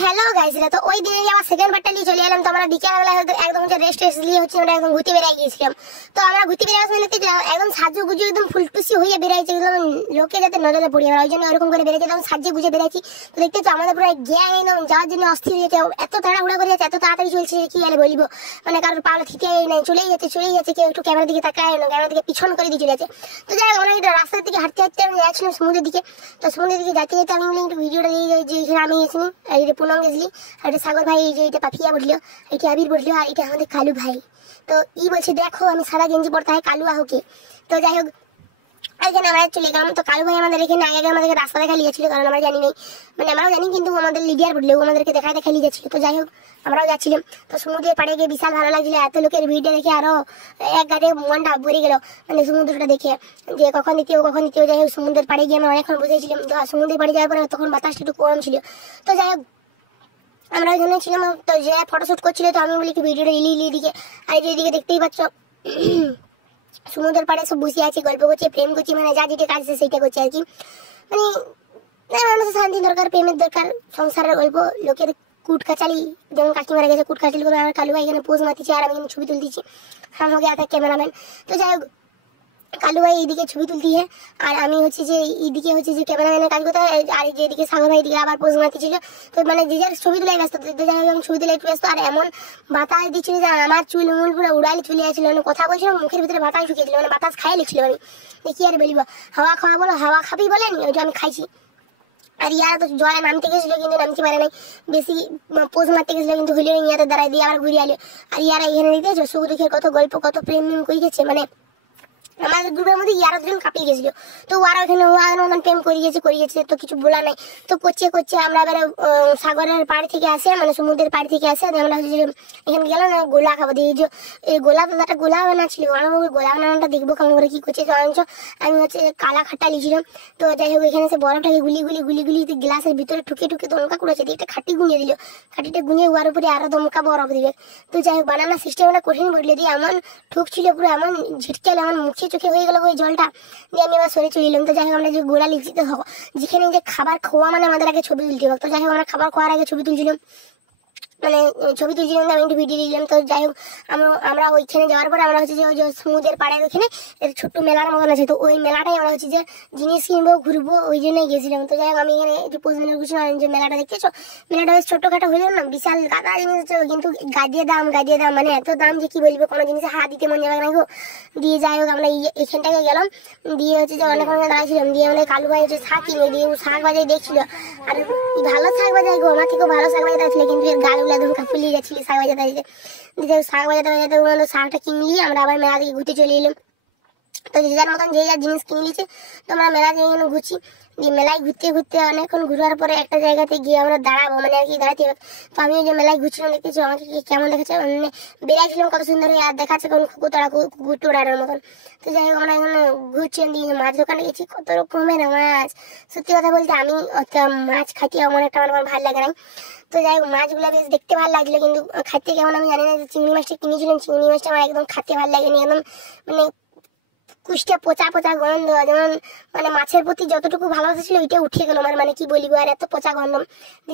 Hello guys, তো ওই দিনে আবার সেকেন্ড পার্টটা নিয়ে চলে এলাম। তো আমরা বিকেলবেলা একদম রেস্ট নিয়ে হচ্ছে আমরা একদম ঘুরতে বেরিয়ে গিয়েছিলাম। তো আমরা ঘুরতে বেরিয়ে আসলে একদম সাজু গুজু একদম ফুলটুসি হয়ে বেরিয়েছি, একদম লোকে যাতে নজরে পড়ি আমরা ওই জন্য ওরকম করে বেরিয়েছি, একদম সাজিয়ে গুজে বেরিয়েছি। তো দেখতে তো আমাদের পুরো গ্যাং একদম যাওয়ার জন্য অস্থির হয়েছে, এত তাড়াহুড়া করে যাচ্ছে, এত তাড়াতাড়ি চলছে কি আর বলবো। মানে কারোর পাওয়া ঠিকই নেই, চলেই যাচ্ছে কেউ একটু ক্যামেরার দিকে তাকায় না, ক্যামেরার দিকে পিছন করে দিয়ে চলে যাচ্ছে। তো যাই হোক আমরা রাস্তার দিকে হাঁটতে আমি যাচ্ছিলাম সমুদ্রের দিকে। তো সমুদ্রের দিকে যেতে আমি বলি একটু ভিডিওটা দিয়ে যাই যে এখানে আমি গেছিনি, আর এটা পুনম গেছিলি, আর এটা সাগর ভাই, এই যে এটা পাপিয়া বললো, এটা আবির বললো, আর এটা আমাদের কালু ভাই। তো ই বলছে দেখো আমি সাদা গেঞ্জি পড়তে হয় কালু আহুকে। তো যাই হোক এখানে আমরা চলে গেলাম। তো কালু ভাই আমাদের এখানে আগে আমাদেরকে রাস্তা দেখা লিয়েছিল, কারণ আমরা জানি নাই, মানে আমরাও জানি কিন্তু আমাদের লিডিয়ার বললেও আমাদেরকে দেখা লিয়ে যাচ্ছিল। তো যাই হোক আমরাও যাচ্ছিলাম। তো সমুদ্রের পাড়ে গিয়ে বিশাল ভালো লাগছিল, এত লোকের ভিড়টা দেখে আরো এক গাড়ি মনটা ভরে গেল, মানে সমুদ্রটা দেখে যে কখন দ্বিতীয়। যাই হোক সমুদ্রের পাড়ে গিয়ে আমরা অনেকক্ষণ বসেছিলাম। তো সমুদ্রের পাড়ে যাওয়ার পরে তখন বাতাসটা একটু কম ছিল। তো যাই হোক আমরা ওইখানে ছিলাম। তো যে ফটোশুট করছিল, তো আমি বলি কি ভিডিওটা ইলি দিকে, আর যেদিকে দেখতেই পাচ্ছ সমুদ্রের পাড়ে সব বসে আছে, গল্প করছে, প্রেম করছে, মানে যা যেটা কাজ সেইটা করছে আর কি। মানে মানুষের শান্তি দরকার, প্রেমের দরকার, সংসারের গল্প, লোকের কুটকাচালি, যেমন কাকিমারা গেছে কুটকাচালি করে, আমার কালু ভাই এখানে পোজ মারতেছে আর আমি এখানে ছবি তুলতেছি, হাম হয়ে গেছে ক্যামেরাম্যান। তো যাই হোক কালু ভাই এইদিকে ছবি তুলতে হয়, আর আমি হচ্ছে যে এইদিকে হচ্ছে যে ক্যামেরাম্যানের কাজ করতে হয়, আর যেদিকে সাগর ভাই দিকে আবার পোজ মারতেছিল। তো মানে যে যার ছবি তুলে ব্যস্ত, যাই হোক আমি ছবি তুলে একটু ব্যস্ত, আর এমন বাতাস দিচ্ছিল যে আমার চুল মুল পুরো উড়াইলে চলে আসছিল, মানে কথা বলছিলাম মুখের ভিতরে বাতাস ঢুকেছিল, মানে বাতাস খাই লিখছিল। আমি কি আর বলিব, হাওয়া খাওয়া বলো, হাওয়া খাবি বলেনি, ওইটা আমি খাইছি। আর ইয়ারা তো জলে নামতে গেছিল কিন্তু নামতে পারে নাই, বেশি পোজ মারতে গেছিল কিন্তু হইল না, ইয়াদের দ্বারা দিয়ে আবার ঘুরে আলো। আর ইয়ারা এখানে দিতেছে সুখ দুঃখের কত গল্প, কত প্রেম করে গেছে, মানে আমাদের গ্রুপের মধ্যে ইয়ারা দুজন কাঁপিয়ে গেছিল। তো ওরা ওখানে প্রেম করে গেছে, তো কিছু বলা নাই। তো করছে আমরা এবারে সাগরের পাড় থেকে আসে, মানে সমুদ্রের পাড় থেকে আসে, আমরা হচ্ছে এখানে গেলাম গোলা খাবো দিয়ে, এই গোলা তো একটা গোলা বানা ছিল, ওই গোলা বানানোটা দেখবো কেমন করে কি করছে। আমি হচ্ছে কালা খাট্টা লিছিলাম। তো যাই হোক এখানে সে বরফটাকে গুলি গ্লাসের ভিতরে ঠুকে দমকা করেছে, একটা খাটি গুঁজে দিল, খাটিটা গুঁজে ওয়ার উপরে আরো দমকা বরফ দিবে। তো যাই হোক বানানোর সিস্টেমটা কঠিন বললে দিয়ে এমন ঠুকছিল, পুরো এমন ঝিটকেল, এমন মুখে চোখে হয়ে গেল ওই জলটা, দিয়ে আমি আবার সরে চলে এলাম। তো যাই হোক আমরা যে গোলা লিখছি, তো যেখানে যে খাবার খাওয়া মানে আমাদের আগে ছবি তুলতে হবে। তো যাই হোক আমরা খাবার খাওয়ার আগে ছবি তুলছিলাম, মানে ছবি তুলছিলাম, আমি একটু ভিডিও দিলাম। তো যাই হোক আমরা ওইখানে যাওয়ার পরে আমরা হচ্ছে যে ওই যে সমুদ্রের পাড়ের ওইখানে ছোট্ট মেলার মতন আছে, তো ওই মেলাটাই আমরা হচ্ছে যে জিনিস কিনবো, ঘুরবো, ওই জন্যই গেছিলাম। তো যাই হোক আমি এখানে যে পোজমেন্টের ঘুরছিলাম, যে মেলাটা দেখতেছো, মেলাটা বেশ ছোট্টখাটো হইল না, বিশাল গাদা জিনিস হচ্ছে, কিন্তু গাদিয়ে দাম, মানে এত দাম যে কি বলবো, কোনো জিনিসে হাত দিতে মন যাবে না গো। দিয়ে যাই হোক আমরা এখানটাকে গেলাম, দিয়ে হচ্ছে যে অনেকক্ষণ দাঁড়াইছিলাম, দিয়ে আমাদের কালু ভাই হচ্ছে শাক কিনে দিয়ে শাক বাজাই দেখছিল, আর ভালো শাক বাজাই গো, আমার থেকেও ভালো শাক বাজাতে ছিল, কিন্তু এর গালগুলো একদম ফুলিয়ে যাচ্ছিল শাক বাজাতে শাকটা কিনলি আমরা আবার মেলা থেকে ঘুরতে চলে এলাম। তো যে যার মতন যে যার জিনিস কিনে নিয়েছে, তো আমরা মেলা থেকে ঘুরছি, দিয়ে মেলায় ঘুরতে অনেকক্ষণ ঘুরার পরে একটা জায়গাতে গিয়ে আমরা দাঁড়াবো, মানে আর কি দাঁড়াতে হবে। তো আমি ওই যে মেলায় ঘুরছিলাম, দেখতেছি আমাকে কেমন দেখাচ্ছে, মানে বেড়াইছিলাম কত সুন্দর হয়ে, আর দেখাচ্ছে কোন কুকুর টোড়ার মতন। তো যাই হোক আমরা এখানে ঘুরছিলাম, দিয়ে মাছ দোকানে গেছি, কত রকমের মাছ। সত্যি কথা বলতে আমি মাছ খাইতে এমন একটা আমার ভালো লাগে না। তো যাই হোক মাছগুলো বেশ দেখতে ভালো লাগছিল, কিন্তু খাইতে কেমন আমি জানি না। চিংড়ি মাছটা কিনেছিলাম, চিংড়ি মাছটা আমার একদম খাতে ভালো লাগেনি, একদম মানে কুষ্টা পচা গন্ধ, যেমন মানে মাছের প্রতি যতটুকু ভালোবাসা ছিল ওইটা উঠে গেল, মানে কি বলিব, আর এত পচা গন্ধ।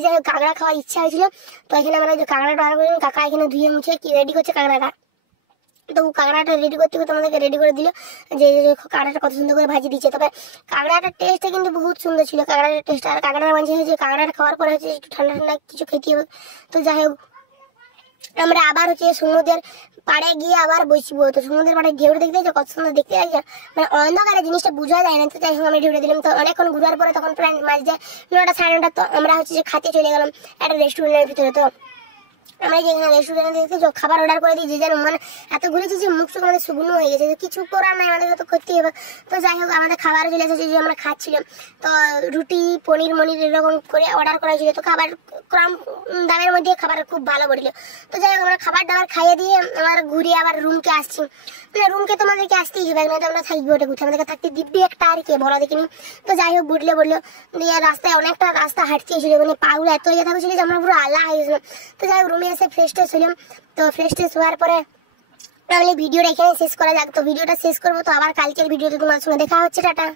যাই হোক কাঁকড়া খাওয়ার ইচ্ছা হয়েছিল, তো এখানে আমরা যে কাঁকড়াটা বার করলাম, কাকা এখানে ধুয়ে মুছে কি রেডি করছে কাঁকড়াটা। তো কাঁকড়াটা রেডি করতে আমাদেরকে রেডি করে দিল, যে কাঁকড়াটা কত সুন্দর করে ভাজি দিচ্ছে। তবে কাঁকড়াটার টেস্টটা কিন্তু বহুত সুন্দর ছিল, কাঁকড়াটার টেস্ট। আর কাঁকড়ার মাঝে হয়েছে কাঁকড়াটা খাওয়ার পরে হচ্ছে একটু ঠান্ডা কিছু খেতে হবে। তো যাই হোক আমরা আবার হচ্ছে সমুদ্রের পাড়ে গিয়ে আবার বসবো। তো সমুদ্রের পাড়ে ঢেউ দেখতে কত সুন্দর দেখতে লাগছে, মানে অন্ধকারে জিনিসটা বোঝা যায় না। তো যাই হোক আমরা ঢেউটা দিলাম। তো অনেকক্ষণ ঘুরার পরে তখন প্রায় মাঝ যায় 9টা 9:30, তো আমরা হচ্ছে যে খাতে চলে গেলাম একটা রেস্টুরেন্টের ভিতরে। তো আমরা যে এখানে রেস্টুরেন্ট দেখতে খাবার অর্ডার করে দিই, যে যেন মানে এত ঘুরেছি যে মুখ চোখ আমাদের শুকনো হয়ে গেছে, কিছু করার নাই, আমাদেরকে তো করতেই হবে। তো যাই হোক আমাদের খাবার চলে এসেছে, যে আমরা খাচ্ছিলাম। তো রুটি পনির এরকম করে অর্ডার করা হয়েছিল। তো খাবার কম দামের মধ্যে খাবার খুব ভালো পড়লো। তো যাই হোক আমরা খাবার দাবার খাইয়ে দিয়ে আমার ঘুরে আবার রুমকে আসছি, মানে রুমকে তোমাদেরকে আসতেই হবে, না তো আমরা থাকবো ওটা ঘুরতে, আমাদেরকে থাকতে দিব্যি একটা আর কি বড় দেখিনি। তো যাই হোক বললো দিয়ে রাস্তায় অনেকটা রাস্তা হাঁটতে ছিল, মানে পাগুলো এত ইয়ে থাকছিল যে আমরা পুরো আল্লাহ হয়ে গেছিলাম। তো যাই হোক রুমে এসে ফ্রেশ হলাম। তো ফ্রেশ হওয়ার পরে তাহলে ভিডিওটা এখানে শেষ করা যাক। তো ভিডিওটা শেষ করবো, তো আবার কালকের ভিডিওতে তোমার সঙ্গে দেখা হচ্ছে, টাটা।